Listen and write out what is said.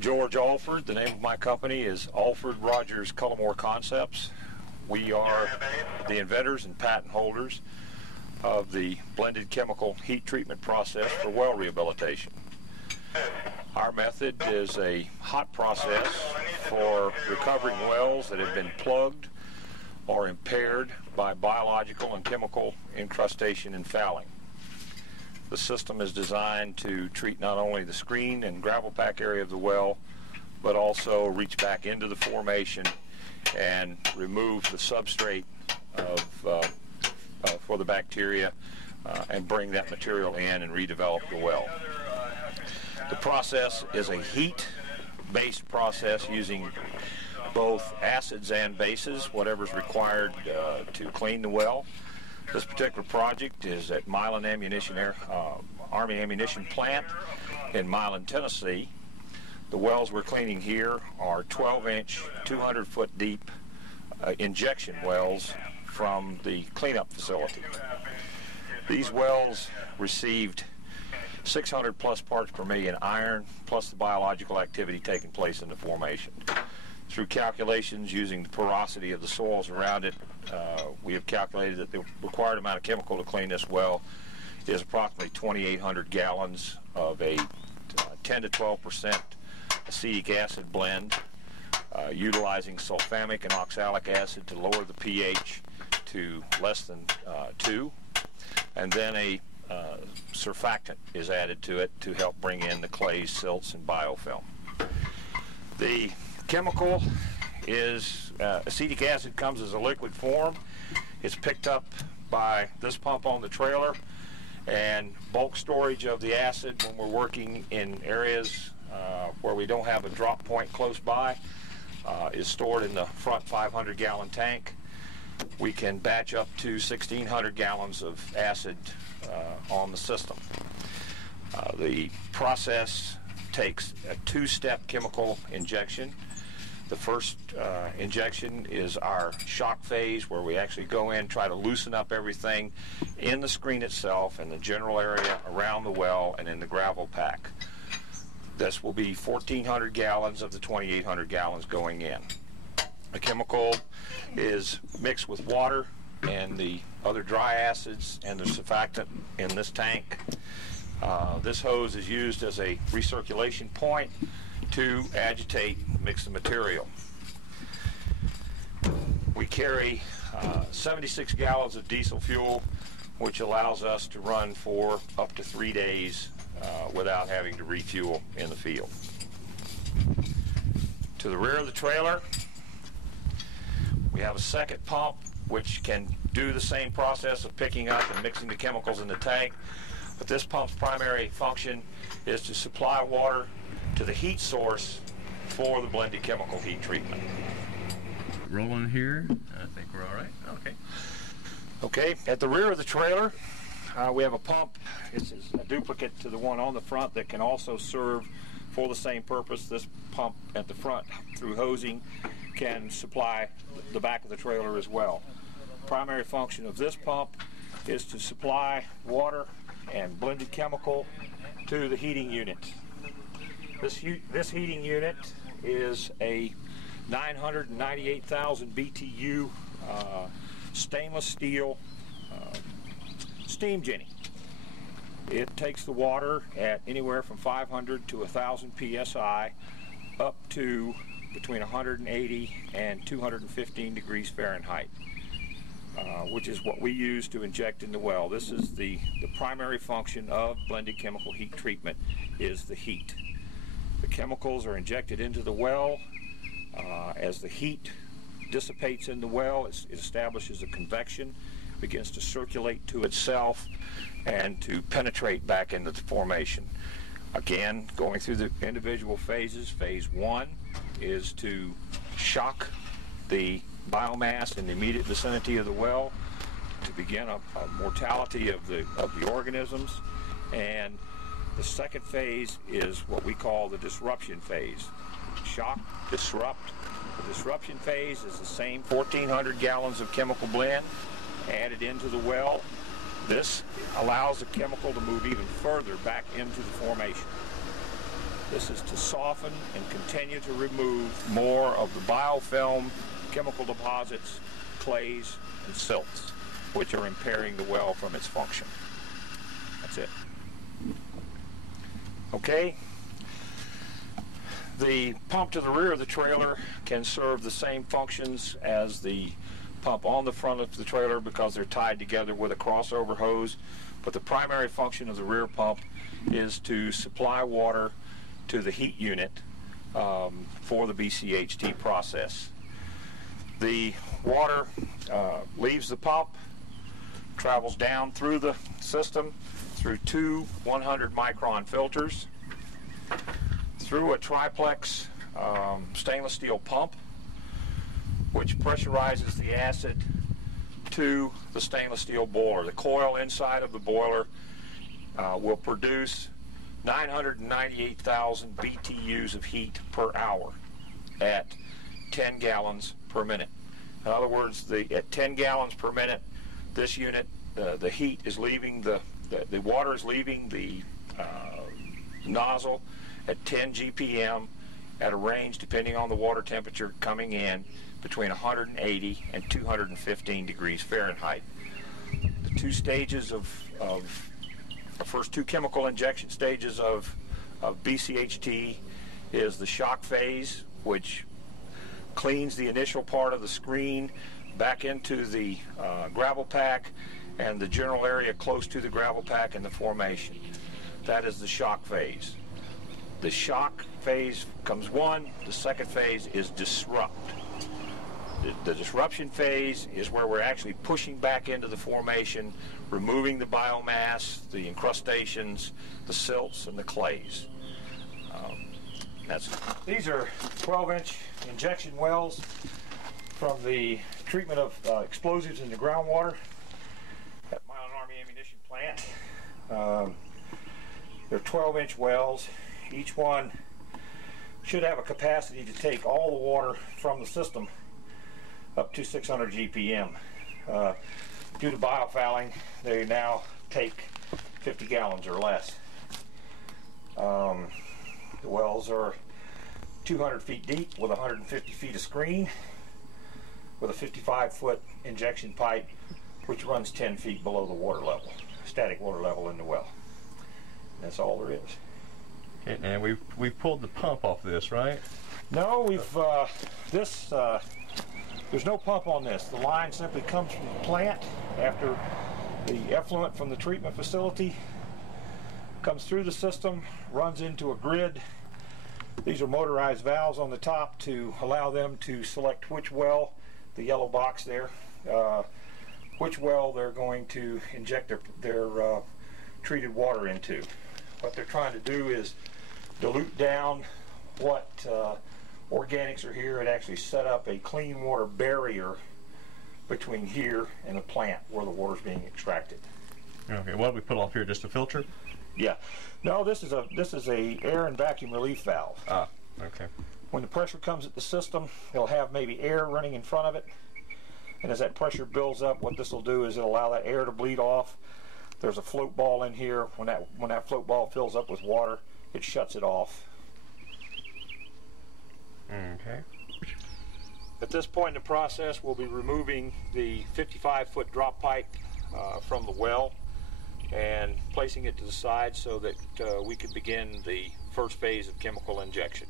I'm George Alford. The name of my company is Alford Rogers Cullimore Concepts. We are the inventors and patent holders of the blended chemical heat treatment process for well rehabilitation. Our method is a hot process for recovering wells that have been plugged or impaired by biological and chemical incrustation and fouling. The system is designed to treat not only the screen and gravel pack area of the well, but also reach back into the formation and remove the substrate for the bacteria and bring that material in and redevelop the well. The process is a heat-based process using both acids and bases, whatever's required to clean the well. This particular project is at Milan Army Ammunition Plant in Milan, Tennessee. The wells we're cleaning here are 12-inch, 200-foot deep injection wells from the cleanup facility. These wells received 600 plus parts per million iron, plus the biological activity taking place in the formation. Through calculations using the porosity of the soils around it, we have calculated that the required amount of chemical to clean this well is approximately 2,800 gallons of a 10 to 12% acetic acid blend, utilizing sulfamic and oxalic acid to lower the pH to less than 2, and then a surfactant is added to it to help bring in the clays, silts, and biofilm. The chemical is acetic acid comes as a liquid form. It's picked up by this pump on the trailer, and bulk storage of the acid when we're working in areas where we don't have a drop point close by is stored in the front 500-gallon tank. We can batch up to 1,600 gallons of acid on the system. The process takes a two-step chemical injection. The first injection is our shock phase, where we actually go in, try to loosen up everything in the screen itself and the general area around the well and in the gravel pack. This will be 1,400 gallons of the 2,800 gallons going in. The chemical is mixed with water and the other dry acids and the surfactant in this tank. This hose is used as a recirculation point to agitate and mix the material. We carry 76 gallons of diesel fuel, which allows us to run for up to 3 days without having to refuel in the field. To the rear of the trailer, we have a second pump which can do the same process of picking up and mixing the chemicals in the tank, but this pump's primary function is to supply water to the heat source for the blended chemical heat treatment. Rolling here. I think we're all right. Okay. Okay, at the rear of the trailer, we have a pump. It's a duplicate to the one on the front that can also serve for the same purpose. This pump at the front, through hosing, can supply the back of the trailer as well. Primary function of this pump is to supply water and blended chemical to the heating unit. This heating unit is a 998,000 BTU stainless steel steam jenny. It takes the water at anywhere from 500 to 1,000 psi up to between 180 and 215 degrees Fahrenheit, which is what we use to inject in the well. This is the primary function of blended chemical heat treatment, is the heat. The chemicals are injected into the well. As the heat dissipates in the well, it establishes a convection, begins to circulate to itself and to penetrate back into the formation. Again, going through the individual phases. Phase 1 is to shock the biomass in the immediate vicinity of the well to begin a mortality of the organisms, and the second phase is what we call the disruption phase. Shock, disrupt. The disruption phase is the same 1,400 gallons of chemical blend added into the well. This allows the chemical to move even further back into the formation. This is to soften and continue to remove more of the biofilm, chemical deposits, clays, and silts, which are impairing the well from its function. That's it. Okay. The pump to the rear of the trailer can serve the same functions as the pump on the front of the trailer because they're tied together with a crossover hose, but the primary function of the rear pump is to supply water to the heat unit for the BCHT process. The water leaves the pump, travels down through the system, through two 100 micron filters, through a triplex stainless steel pump, which pressurizes the acid to the stainless steel boiler. The coil inside of the boiler will produce 998,000 BTUs of heat per hour at 10 gallons per minute. In other words, at 10 gallons per minute, this unit, the heat is leaving the water is leaving the nozzle at 10 GPM at a range, depending on the water temperature coming in, between 180 and 215 degrees Fahrenheit. The two stages the first two chemical injection stages of BCHT is the shock phase, which cleans the initial part of the screen back into the gravel pack and the general area close to the gravel pack in the formation. That is the shock phase. The shock phase comes one. The second phase is disrupt. The disruption phase is where we're actually pushing back into the formation, removing the biomass, the incrustations, the silts, and the clays. These are 12-inch injection wells from the treatment of explosives in the groundwater at Milan Army Ammunition Plant. They're 12-inch wells. Each one should have a capacity to take all the water from the system up to 600 GPM. Due to biofouling, they now take 50 gallons or less. The wells are 200 feet deep with 150 feet of screen with a 55-foot injection pipe which runs 10 feet below the water level, static water level in the well. That's all there is. Okay, and we've pulled the pump off this, right? No, there's no pump on this. The line simply comes from the plant after the effluent from the treatment facility comes through the system, runs into a grid. These are motorized valves on the top to allow them to select which well, the yellow box there, which well they're going to inject their treated water into. What they're trying to do is dilute down what organics are here and actually set up a clean water barrier between here and the plant where the water is being extracted. Okay, what did we put off here? Just a filter? Yeah. No, this is a air and vacuum relief valve. Ah, okay. When the pressure comes at the system, it'll have maybe air running in front of it, and as that pressure builds up, what this will do is it'll allow that air to bleed off. There's a float ball in here. When that float ball fills up with water, it shuts it off. Okay. At this point in the process, we'll be removing the 55-foot drop pipe from the well and placing it to the side so that we can begin the first phase of chemical injection.